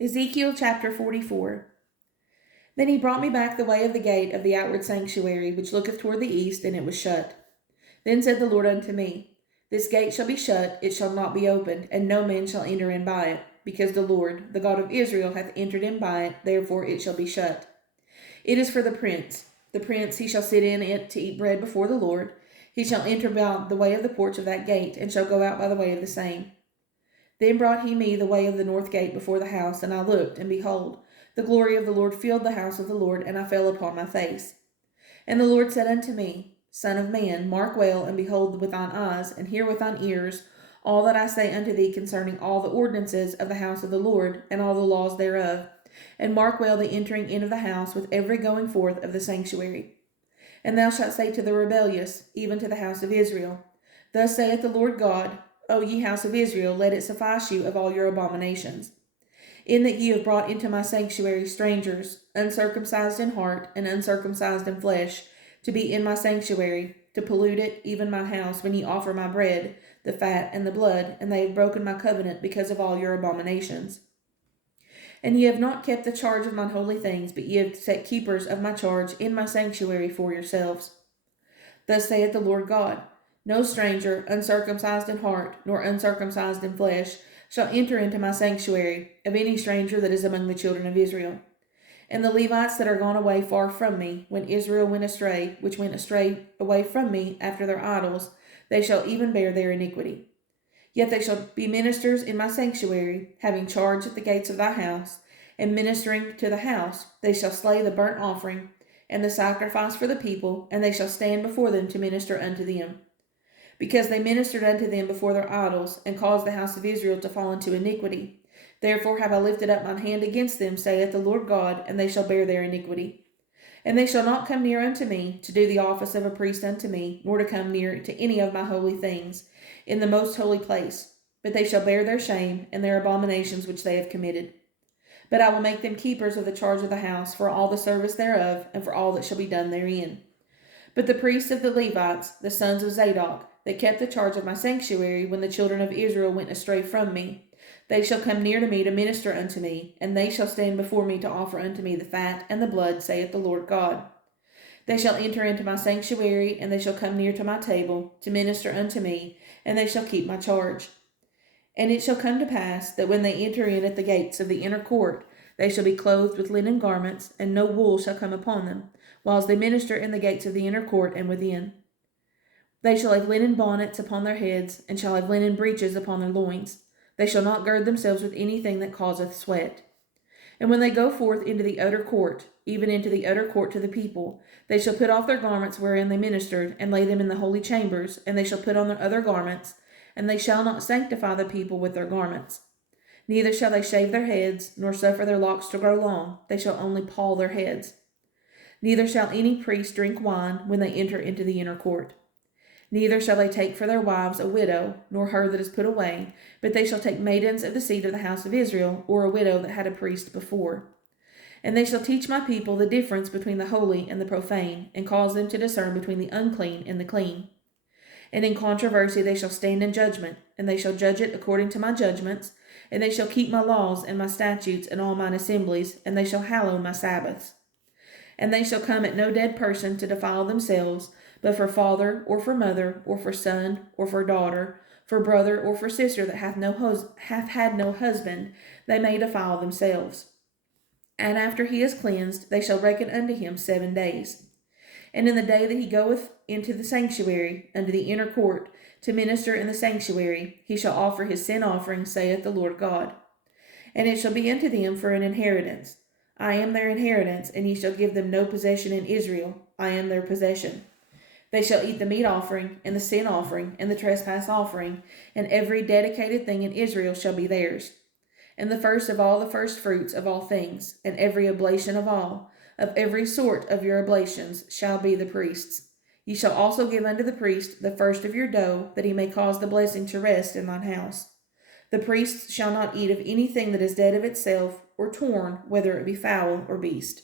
Ezekiel chapter 44. Then he brought me back the way of the gate of the outward sanctuary, which looketh toward the east, and it was shut. Then said the Lord unto me, This gate shall be shut, it shall not be opened, and no man shall enter in by it, because the Lord, the God of Israel, hath entered in by it, therefore it shall be shut. It is for the prince. The prince, he shall sit in it to eat bread before the Lord. He shall enter by the way of the porch of that gate, and shall go out by the way of the same. Then brought he me the way of the north gate before the house, and I looked, and behold, the glory of the Lord filled the house of the Lord, and I fell upon my face. And the Lord said unto me, Son of man, mark well, and behold with thine eyes, and hear with thine ears, all that I say unto thee concerning all the ordinances of the house of the Lord, and all the laws thereof. And mark well the entering in of the house with every going forth of the sanctuary. And thou shalt say to the rebellious, even to the house of Israel, Thus saith the Lord God, O ye house of Israel, let it suffice you of all your abominations. In that ye have brought into my sanctuary strangers, uncircumcised in heart and uncircumcised in flesh, to be in my sanctuary, to pollute it, even my house, when ye offer my bread, the fat and the blood, and they have broken my covenant because of all your abominations. And ye have not kept the charge of mine holy things, but ye have set keepers of my charge in my sanctuary for yourselves. Thus saith the Lord God, No stranger, uncircumcised in heart, nor uncircumcised in flesh, shall enter into my sanctuary, of any stranger that is among the children of Israel. And the Levites that are gone away far from me, when Israel went astray, which went astray away from me after their idols, they shall even bear their iniquity. Yet they shall be ministers in my sanctuary, having charge at the gates of thy house, and ministering to the house. They shall slay the burnt offering and the sacrifice for the people, and they shall stand before them to minister unto them. Because they ministered unto them before their idols, and caused the house of Israel to fall into iniquity. Therefore have I lifted up mine hand against them, saith the Lord God, and they shall bear their iniquity. And they shall not come near unto me, to do the office of a priest unto me, nor to come near to any of my holy things, in the most holy place. But they shall bear their shame, and their abominations which they have committed. But I will make them keepers of the charge of the house, for all the service thereof, and for all that shall be done therein. But the priests of the Levites, the sons of Zadok, that kept the charge of my sanctuary when the children of Israel went astray from me, they shall come near to me to minister unto me, and they shall stand before me to offer unto me the fat and the blood, saith the Lord God. They shall enter into my sanctuary, and they shall come near to my table to minister unto me, and they shall keep my charge. And it shall come to pass that when they enter in at the gates of the inner court, they shall be clothed with linen garments, and no wool shall come upon them, whilst they minister in the gates of the inner court and within. They shall have linen bonnets upon their heads, and shall have linen breeches upon their loins. They shall not gird themselves with anything that causeth sweat. And when they go forth into the utter court, even into the utter court to the people, they shall put off their garments wherein they ministered, and lay them in the holy chambers, and they shall put on their other garments, and they shall not sanctify the people with their garments. Neither shall they shave their heads, nor suffer their locks to grow long, they shall only pall their heads. Neither shall any priest drink wine when they enter into the inner court. Neither shall they take for their wives a widow, nor her that is put away, but they shall take maidens of the seed of the house of Israel, or a widow that had a priest before. And they shall teach my people the difference between the holy and the profane, and cause them to discern between the unclean and the clean. And in controversy they shall stand in judgment, and they shall judge it according to my judgments, and they shall keep my laws and my statutes and all mine assemblies, and they shall hallow my Sabbaths. And they shall come at no dead person to defile themselves, but for father, or for mother, or for son, or for daughter, for brother, or for sister that hath had no husband, they may defile themselves. And after he is cleansed, they shall reckon unto him 7 days. And in the day that he goeth into the sanctuary, unto the inner court, to minister in the sanctuary, he shall offer his sin offering, saith the Lord God. And it shall be unto them for an inheritance. I am their inheritance, and ye shall give them no possession in Israel. I am their possession. They shall eat the meat offering, and the sin offering, and the trespass offering, and every dedicated thing in Israel shall be theirs. And the first of all the firstfruits of all things, and every oblation of every sort of your oblations, shall be the priest's. Ye shall also give unto the priest the first of your dough, that he may cause the blessing to rest in thine house. The priest shall not eat of anything that is dead of itself, or torn, whether it be fowl or beast.